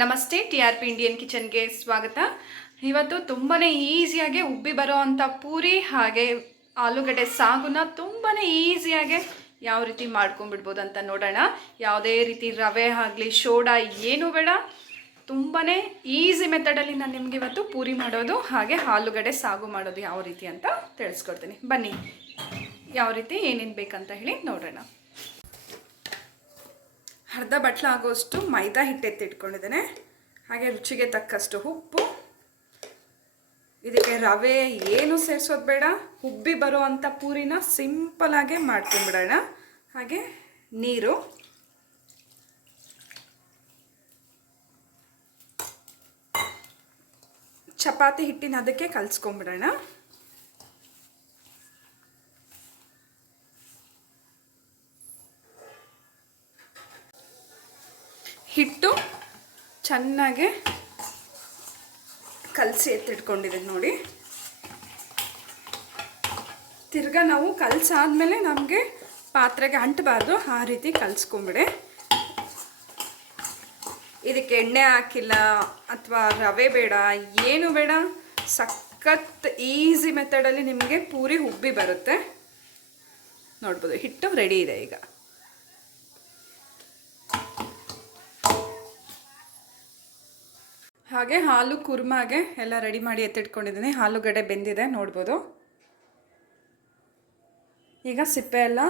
ನಮಸ್ತೆ, T R P Indian ಕಿಚನ್ಗೆ ಸ್ವಾಗತ. ಇವತ್ತು ತುಂಬಾ ಈಸಿಯಾಗಿ ಉಬ್ಬಿ ಬರೋ ಅಂಥ ಪೂರಿ ಹಾಗೆ ಆಲೂಗಡ್ಡೆ ಸಾಗುನ ತುಂಬಾ ಈಸಿಯಾಗಿ ಯಾವ ರೀತಿ ಮಾಡ್ಕೊಂಡ್ಬಿಡ್ಬೋದು ಅಂತ ನೋಡೋಣ. ಯಾವುದೇ ರೀತಿ ರವೆ ಆಗಲಿ ಶೋಡಾ ಏನೂ ಬೇಡ. ತುಂಬಾ ಈಸಿ ಮೆಥಡಲ್ಲಿ ನಾನು ನಿಮಗೆ ಇವತ್ತು ಪೂರಿ ಮಾಡೋದು, ಹಾಗೆ ಆಲೂಗಡ್ಡೆ ಸಾಗು ಮಾಡೋದು ಯಾವ ರೀತಿ ಅಂತ ತಿಳಿಸ್ಕೊಡ್ತೀನಿ. ಬನ್ನಿ, ಯಾವ ರೀತಿ ಏನೇನು ಬೇಕಂತ ಹೇಳಿ ನೋಡೋಣ. ಅರ್ಧ ಬಟ್ಲ ಆಗೋಷ್ಟು ಮೈದಾ ಹಿಟ್ಟು ಎತ್ತಿಟ್ಕೊಂಡಿದ್ದೇನೆ ಹಾಗೆ ರುಚಿಗೆ ತಕ್ಕಷ್ಟು ಉಪ್ಪು. ಇದಕ್ಕೆ ರವೆ ಏನು ಸೇರಿಸೋದು ಬೇಡ. ಉಬ್ಬಿ ಬರೋ ಅಂಥ ಪೂರಿನ ಸಿಂಪಲಾಗೆ ಮಾಡ್ಕೊಂಬಿಡೋಣ. ಹಾಗೆ ನೀರು. ಚಪಾತಿ ಹಿಟ್ಟಿನ ಅದಕ್ಕೆ ಕಲಿಸ್ಕೊಂಬಿಡೋಣ ಹಿಟ್ಟು ಚೆನ್ನಾಗಿ ಕಲಸಿ ಎತ್ತಿಟ್ಕೊಂಡಿದ್ದೀನಿ ನೋಡಿ. ತಿರ್ಗಾ ನಾವು ಕಲಸಾದ್ಮೇಲೆ ನಮಗೆ ಪಾತ್ರೆಗೆ ಅಂಟಬಾರ್ದು, ಆ ರೀತಿ ಕಲಿಸ್ಕೊಂಬಿಡಿ. ಇದಕ್ಕೆ ಎಣ್ಣೆ ಹಾಕಿಲ್ಲ ಅಥವಾ ರವೆ ಬೇಡ, ಏನು ಬೇಡ, ಸಖತ್ ಈಸಿ ಮೆಥಡಲ್ಲಿ ನಿಮಗೆ ಪೂರಿ ಉಬ್ಬಿ ಬರುತ್ತೆ. ನೋಡ್ಬೋದು, ಹಿಟ್ಟು ರೆಡಿ ಇದೆ ಈಗ. ಹಾಗೆ ಹಾಲು ಕುರ್ಮಾಗೆ ಎಲ್ಲ ರೆಡಿ ಮಾಡಿ ಎತ್ತಿಟ್ಕೊಂಡಿದ್ದೀನಿ. ಆಲೂಗಡ್ಡೆ ಬೆಂದಿದೆ, ನೋಡ್ಬೋದು. ಈಗ ಸಿಪ್ಪೆ ಎಲ್ಲ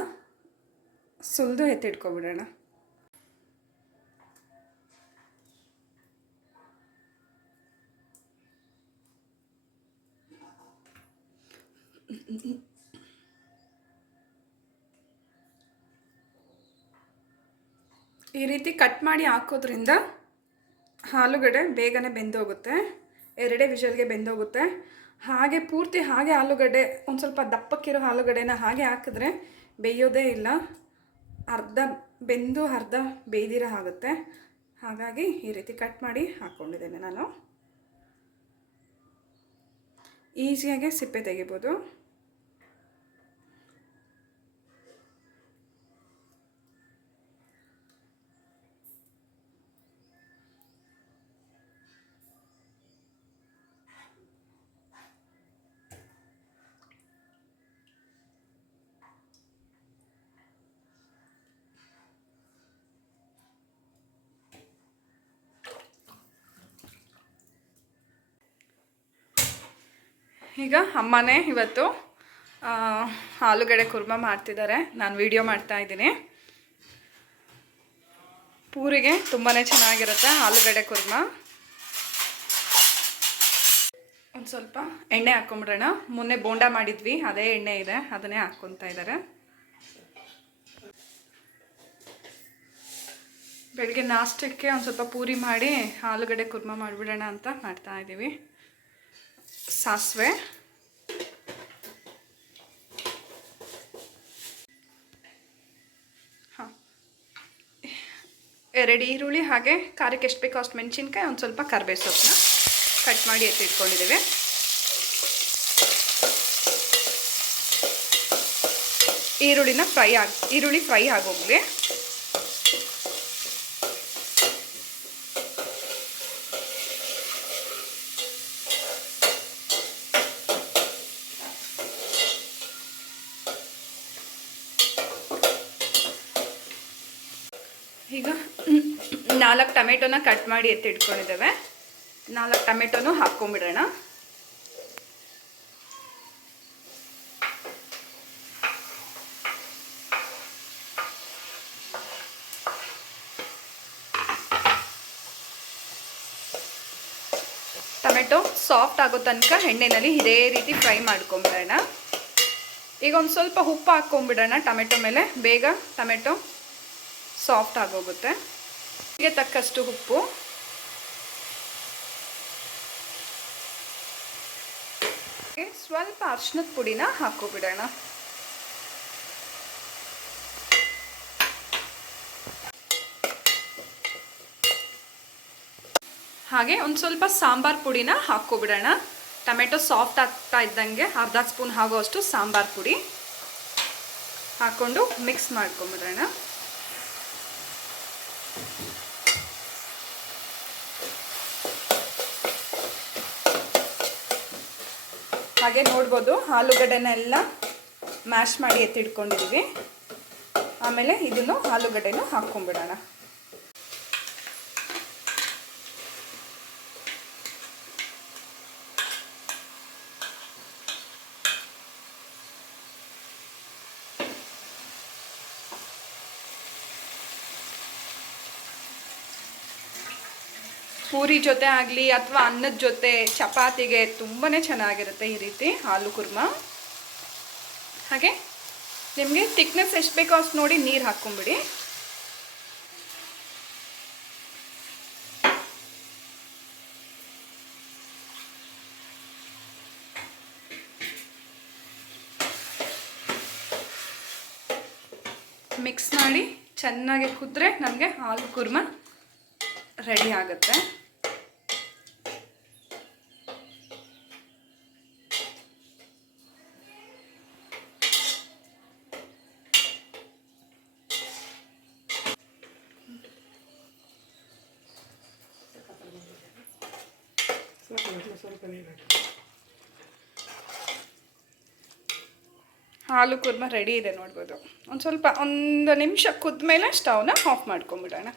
ಸುಲಿದು ಎತ್ತಿಟ್ಕೊಬಿಡೋಣ. ಈ ರೀತಿ ಕಟ್ ಮಾಡಿ ಹಾಕೋದ್ರಿಂದ ಆಲೂಗಡ್ಡೆ ಬೇಗನೆ ಬೆಂದೋಗುತ್ತೆ. ಎರಡೇ ವಿಷಲ್ಗೆ ಬೆಂದೋಗುತ್ತೆ. ಹಾಗೆ ಪೂರ್ತಿ ಹಾಗೆ ಆಲೂಗಡ್ಡೆ ಒಂದು ಸ್ವಲ್ಪ ದಪ್ಪಕ್ಕಿರೋ ಆಲೂಗಡ್ಡೆನ ಹಾಗೆ ಹಾಕಿದ್ರೆ ಬೇಯೋದೇ ಇಲ್ಲ. ಅರ್ಧ ಬೆಂದು ಅರ್ಧ ಬೇಯ್ದಿರೋ ಆಗುತ್ತೆ. ಹಾಗಾಗಿ ಈ ರೀತಿ ಕಟ್ ಮಾಡಿ ಹಾಕ್ಕೊಂಡಿದ್ದೇನೆ ನಾನು. ಈಸಿಯಾಗಿ ಸಿಪ್ಪೆ ತೆಗಿಬೋದು. ಈಗ ಅಮ್ಮನೇ ಇವತ್ತು ಆ, ಆಲೂಗಡ್ಡೆ ಕುರ್ಮಾ ಮಾಡ್ತಿದ್ದಾರೆ. ನಾನು ವಿಡಿಯೋ ಮಾಡ್ತಾ ಇದ್ದೀನಿ. ಪೂರಿಗೆ ತುಂಬಾ ಚೆನ್ನಾಗಿರುತ್ತೆ ಆಲೂಗಡ್ಡೆ ಕುರ್ಮ. ಒಂದು ಸ್ವಲ್ಪ ಎಣ್ಣೆ ಹಾಕ್ಕೊಂಬಿಡೋಣ ಮೊನ್ನೆ ಬೋಂಡ ಮಾಡಿದ್ವಿ ಅದೇ ಎಣ್ಣೆ ಇದೆ ಅದನ್ನೇ ಹಾಕ್ಕೊತಾ ಇದ್ದಾರೆ. ಬೆಳಗ್ಗೆ ನಾಷ್ಟಕ್ಕೆ ಒಂದು ಸ್ವಲ್ಪ ಪೂರಿ ಮಾಡಿ ಆಲೂಗಡ್ಡೆ ಕುರ್ಮ ಮಾಡಿಬಿಡೋಣ ಅಂತ ಮಾಡ್ತಾ ಇದ್ದೀವಿ. ಸಾಸಿವೆ. ಹಾಂ. ಎರಡು ಈರುಳ್ಳಿ ಹಾಗೆ ಖಾರಕ್ಕೆ ಎಷ್ಟು ಬೇಕೋ ಅಷ್ಟು ಮೆಣಸಿನ್ಕಾಯಿ, ಒಂದು ಸ್ವಲ್ಪ ಕರ್ಬೇವು ಸೊಪ್ಪನ್ನ ಕಟ್ ಮಾಡಿ ಎತ್ತಿಟ್ಕೊಂಡಿದ್ದೀವಿ ಈರುಳ್ಳಿನ ಫ್ರೈ ಆಗಿ, ಈರುಳ್ಳಿ ಫ್ರೈ ಆಗೋಗ್ಲಿ ಈಗ ನಾಲ್ಕು ಟೊಮೆಟೊನ ಕಟ್ ಮಾಡಿ ಎತ್ತಿಟ್ಕೊಂಡಿದ್ದೇವೆ. ನಾಲ್ಕು ಟೊಮೆಟೊನು ಹಾಕ್ಕೊಂಬಿಡೋಣ. ಟೊಮೆಟೊ ಸಾಫ್ಟ್ ಆಗೋ ತನಕ ಎಣ್ಣೆನಲ್ಲಿ ಇದೇ ರೀತಿ ಫ್ರೈ ಮಾಡ್ಕೊಂಬಿಡೋಣ. ಈಗ ಒಂದು ಸ್ವಲ್ಪ ಉಪ್ಪು ಹಾಕ್ಕೊಂಬಿಡೋಣ ಟೊಮೆಟೊ ಮೇಲೆ. ಬೇಗ ಟೊಮೆಟೊ ಸಾಫ್ಟ್ ಆಗೋಗುತ್ತೆ. ಹೀಗೆ ತಕ್ಕಷ್ಟು ಉಪ್ಪು. ಹಾಗೆ ಸ್ವಲ್ಪ ಅರ್ಶಿನದ ಪುಡಿನ ಹಾಕೋಬಿಡೋಣ. ಹಾಗೆ ಒಂದು ಸ್ವಲ್ಪ ಸಾಂಬಾರ್ ಪುಡಿನ ಹಾಕ್ಕೊಬಿಡೋಣ ಟೊಮೆಟೊ ಸಾಫ್ಟ್ ಆಗ್ತಾ ಇದ್ದಂಗೆ ಅರ್ಧ ಸ್ಪೂನ್ ಆಗೋಷ್ಟು ಸಾಂಬಾರ್ ಪುಡಿ ಹಾಕ್ಕೊಂಡು ಮಿಕ್ಸ್ ಮಾಡ್ಕೊಂಬಿಡೋಣ. ಹಾಗೆ ನೋಡ್ಬೋದು. ಆಲೂಗಡ್ಡೆನೆಲ್ಲ ಮ್ಯಾಶ್ ಮಾಡಿ ಎತ್ತಿಟ್ಕೊಂಡಿದ್ದೀವಿ ಆಮೇಲೆ ಇದನ್ನು ಆಲೂಗಡ್ಡೆನೂ ಹಾಕ್ಕೊಂಬಿಡೋಣ. ಪೂರಿ ಜೊತೆ ಆಗಲಿ ಅಥವಾ ಅನ್ನದ ಜೊತೆ ಚಪಾತಿಗೆ ತುಂಬಾ ಚೆನ್ನಾಗಿರುತ್ತೆ ಈ ರೀತಿ ಹಾಲು ಕುರ್ಮ. ಹಾಗೆ ನಿಮಗೆ ತಿಕ್ನೆಸ್ ಎಷ್ಟು ಬೇಕೋ ಅಷ್ಟು ನೋಡಿ ನೀರು ಹಾಕ್ಕೊಂಬಿಡಿ. ಮಿಕ್ಸ್ ಮಾಡಿ ಚೆನ್ನಾಗಿ ಕುದ್ರೆ ನಮಗೆ ಹಾಲು ಕುರ್ಮ ರೆಡಿ ಆಗುತ್ತೆ. ಹಾಲು ಕುರ್ಮ ರೆಡಿ ಇದೆ ನೋಡ್ಬೋದು. ಒಂದು ಸ್ವಲ್ಪ ಒಂದು ನಿಮಿಷ ಕುದ್ದ ಮೇಲೆ ಸ್ಟವ್ನ ಆಫ್ ಮಾಡ್ಕೊಂಬಿಡೋಣ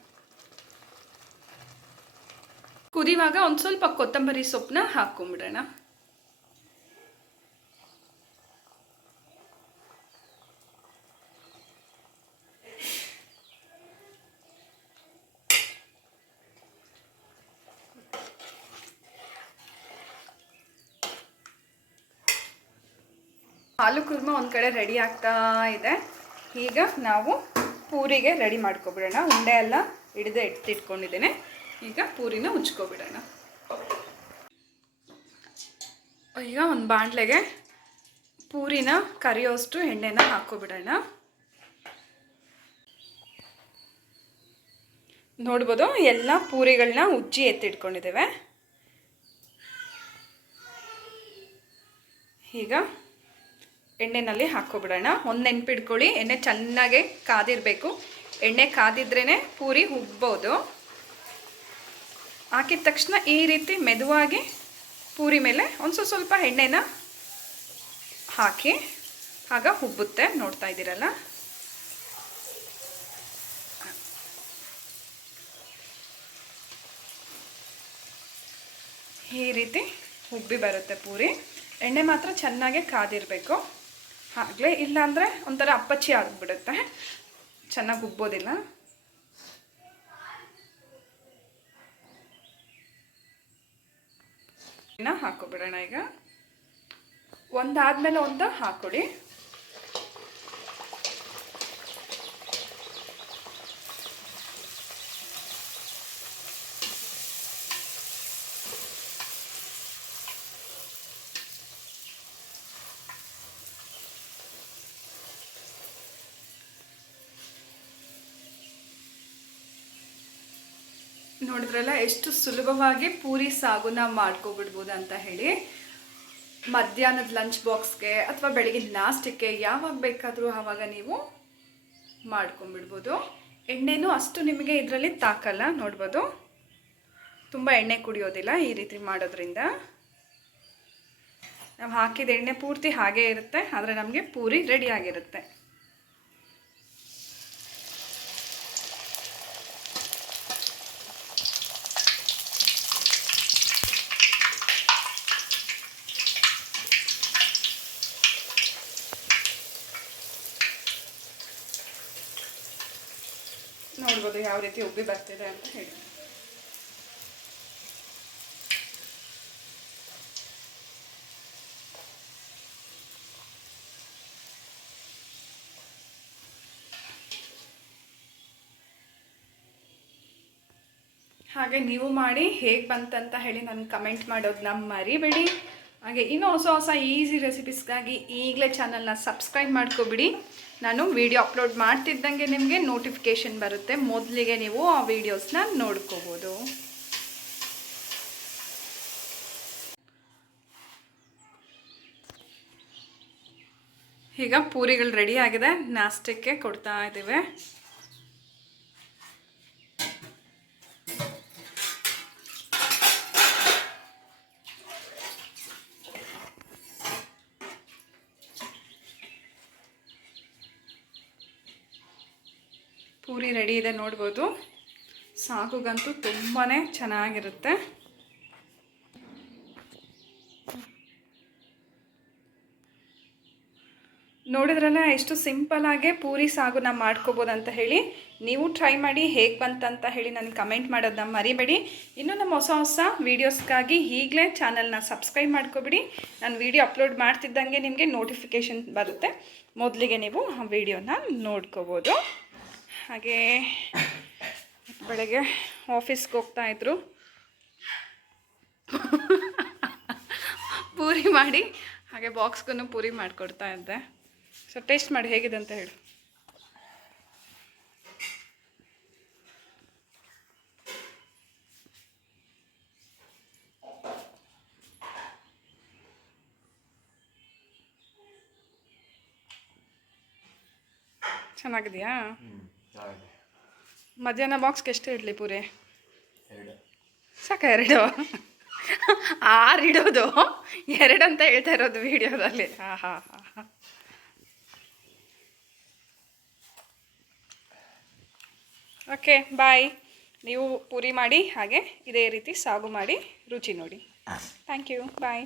ಕುದಿವಾಗ ಒಂದು ಸ್ವಲ್ಪ ಕೊತ್ತಂಬರಿ ಸೊಪ್ಪನ್ನ ಹಾಕ್ಕೊಂಬಿಡೋಣ ಹಾಲು ಕುರ್ಮ ಒಂದು ಕಡೆ ರೆಡಿ ಆಗ್ತಾ ಇದೆ. ಈಗ ನಾವು ಪೂರಿಗೆ ರೆಡಿ ಮಾಡ್ಕೊಬಿಡೋಣ. ಉಂಡೆ ಎಲ್ಲ ಹಿಡಿದು ಎತ್ತಿಟ್ಕೊಂಡಿದ್ದೇನೆ ಈಗ ಪೂರಿನ ಉಜ್ಕೊಬಿಡೋಣ. ಈಗ ಒಂದು ಬಾಣಲೆಗೆ ಪೂರಿನ ಕರಿಯೋಷ್ಟು ಎಣ್ಣೆನ ಹಾಕೋಬಿಡೋಣ. ನೋಡ್ಬೋದು ಎಲ್ಲ ಪೂರಿಗಳನ್ನ ಉಜ್ಜಿ ಎತ್ತಿಟ್ಕೊಂಡಿದ್ದೇವೆ. ಈಗ ಎಣ್ಣೆನಲ್ಲಿ ಹಾಕ್ಕೊಬಿಡೋಣ ಒಂದು ನೆನ್ಪಿಡ್ಕೊಳ್ಳಿ ಎಣ್ಣೆ ಚೆನ್ನಾಗೆ ಕಾದಿರಬೇಕು. ಎಣ್ಣೆ ಕಾದಿದ್ರೇ ಪೂರಿ ಉಬ್ಬೋದು ಹಾಕಿದ ತಕ್ಷಣ ಈ ರೀತಿ ಮೆದುವಾಗಿ ಪೂರಿ ಮೇಲೆ ಒಂದು ಸ್ವಲ್ಪ ಎಣ್ಣೆನ ಹಾಕಿ ಆಗ ಉಬ್ಬುತ್ತೆ. ನೋಡ್ತಾ ಇದ್ದೀರಲ್ಲ? ಈ ರೀತಿ ಉಬ್ಬಿ ಬರುತ್ತೆ ಪೂರಿ. ಎಣ್ಣೆ ಮಾತ್ರ ಚೆನ್ನಾಗೆ ಕಾದಿರಬೇಕು. ಆಗಲೇ ಇಲ್ಲಾಂದರೆ ಒಂಥರ ಅಪ್ಪಚ್ಚಿ ಆಗಿಬಿಡುತ್ತೆ. ಚೆನ್ನಾಗಿ ಉಬ್ಬೋದಿಲ್ಲ. ಇನ್ನ ಹಾಕೊಬಿಡೋಣ ಈಗ. ಒಂದಾದ್ಮೇಲೆ ಒಂದು ಹಾಕೊಡಿ. ನೋಡಿದ್ರಲ್ಲ, ಎಷ್ಟು ಸುಲಭವಾಗಿ ಪೂರಿ ಸಾಗುನ ಮಾಡ್ಕೊಬಿಡ್ಬೋದು ಅಂತ ಹೇಳಿ, ಮಧ್ಯಾಹ್ನದ ಲಂಚ್ ಬಾಕ್ಸ್ಗೆ ಅಥವಾ ಬೆಳಗಿನ ನಾಷ್ಟಕ್ಕೆ ಯಾವಾಗ ಬೇಕಾದರೂ ಆವಾಗ ನೀವು ಮಾಡ್ಕೊಂಬಿಡ್ಬೋದು. ಎಣ್ಣೆನೂ ಅಷ್ಟು ನಿಮಗೆ ಇದರಲ್ಲಿ ತಾಕಲ್ಲ, ನೋಡ್ಬೋದು. ತುಂಬ ಎಣ್ಣೆ ಕುಡಿಯೋದಿಲ್ಲ ಈ ರೀತಿ ಮಾಡೋದ್ರಿಂದ. ನಾವು ಹಾಕಿದ ಎಣ್ಣೆ ಪೂರ್ತಿ ಹಾಗೇ ಇರುತ್ತೆ, ಆದರೆ ನಮಗೆ ಪೂರಿ ರೆಡಿ ನೋಡ್ಬೋದು ಯಾವ ರೀತಿ ಉಬ್ಬಿ ಬರ್ತಿದೆ ಅಂತ ಹೇಳಿ. ಹಾಗೆ ನೀವು ಮಾಡಿ ಹೇಗೆ ಬಂತಂತ ಹೇಳಿ ನನಗೆ ಕಮೆಂಟ್ ಮಾಡೋದನ್ನ ಮರಿಬೇಡಿ. ಹಾಗೆ ಇನ್ನೂ ಹೊಸ ಹೊಸ ಈಸಿ ರೆಸಿಪೀಸ್ಗಾಗಿ ಈಗಲೇ ಚಾನಲ್ನ ಸಬ್ಸ್ಕ್ರೈಬ್ ಮಾಡ್ಕೊಬಿಡಿ. ನಾನು ವಿಡಿಯೋ ಅಪ್ಲೋಡ್ ಮಾಡ್ತಿದ್ದಂಗೆ ನಿಮಗೆ ನೋಟಿಫಿಕೇಷನ್ ಬರುತ್ತೆ. ಮೊದಲಿಗೆ ನೀವು ಆ ವಿಡಿಯೋಸ್ನ ನೋಡ್ಕೋಬೋದು. ಈಗ ಪೂರಿಗಳು ರೆಡಿ ಆಗಿದೆ. ನಾಷ್ಟಕ್ಕೆ ಕೊಡ್ತಾ ಇದ್ದೀವಿ ಪೂರಿ ರೆಡಿ ಇದೆ ನೋಡ್ಬೋದು. ಸಾಗುಗಂತೂ ತುಂಬಾ ಚೆನ್ನಾಗಿರುತ್ತೆ. ನೋಡಿದ್ರಲ್ಲ, ಎಷ್ಟು ಸಿಂಪಲಾಗೆ ಪೂರಿ ಸಾಗುನ ಮಾಡ್ಕೋಬೋದು ಅಂತ ಹೇಳಿ, ನೀವು ಟ್ರೈ ಮಾಡಿ ಹೇಗೆ ಬಂತಂತ ಹೇಳಿ ನನಗೆ ಕಮೆಂಟ್ ಮಾಡೋದನ್ನ ಮರಿಬೇಡಿ. ಇನ್ನು ನಮ್ಮ ಹೊಸ ಹೊಸ ವೀಡಿಯೋಸ್ಗಾಗಿ ಈಗಲೇ ಚಾನಲ್ನ ಸಬ್ಸ್ಕ್ರೈಬ್ ಮಾಡ್ಕೊಬಿಡಿ. ನಾನು ವೀಡಿಯೋ ಅಪ್ಲೋಡ್ ಮಾಡ್ತಿದ್ದಂಗೆ ನಿಮಗೆ ನೋಟಿಫಿಕೇಷನ್ ಬರುತ್ತೆ. ಮೊದಲಿಗೆ ನೀವು ಆ ವೀಡಿಯೋನ ನೋಡ್ಕೋಬೋದು. ಹಾಗೆ ಬೆಳಗ್ಗೆ ಆಫೀಸ್ಗೆ ಹೋಗ್ತಾಯಿದ್ರು ಪೂರಿ ಮಾಡಿ, ಹಾಗೆ ಬಾಕ್ಸ್ಗೂ ಪೂರಿ ಮಾಡಿಕೊಡ್ತಾ ಇದ್ದೆ. ಸೊ ಟೇಸ್ಟ್ ಮಾಡಿ ಹೇಗಿದೆ ಅಂತ ಹೇಳು. ಚೆನ್ನಾಗಿದೆಯಾ? ಮಧ್ಯಾಹ್ನ ಬಾಕ್ಸ್ಗೆ ಎಷ್ಟು ಇಡ್ಲಿ ಪೂರಿ? ಸಾಕ ಎರಡು? ಆರು ಇಡೋದು? ಎರಡು ಅಂತ ಹೇಳ್ತಾ ಇರೋದು ವಿಡಿಯೋದಲ್ಲಿ. ಆಹಾ ಹಾಂ ಹಾಂ ಹಾಂ. ಓಕೆ ಬಾಯ್ ನೀವು ಪೂರಿ ಮಾಡಿ ಹಾಗೆ ಇದೇ ರೀತಿ ಸಾಗು ಮಾಡಿ ರುಚಿ ನೋಡಿ. Thank you bye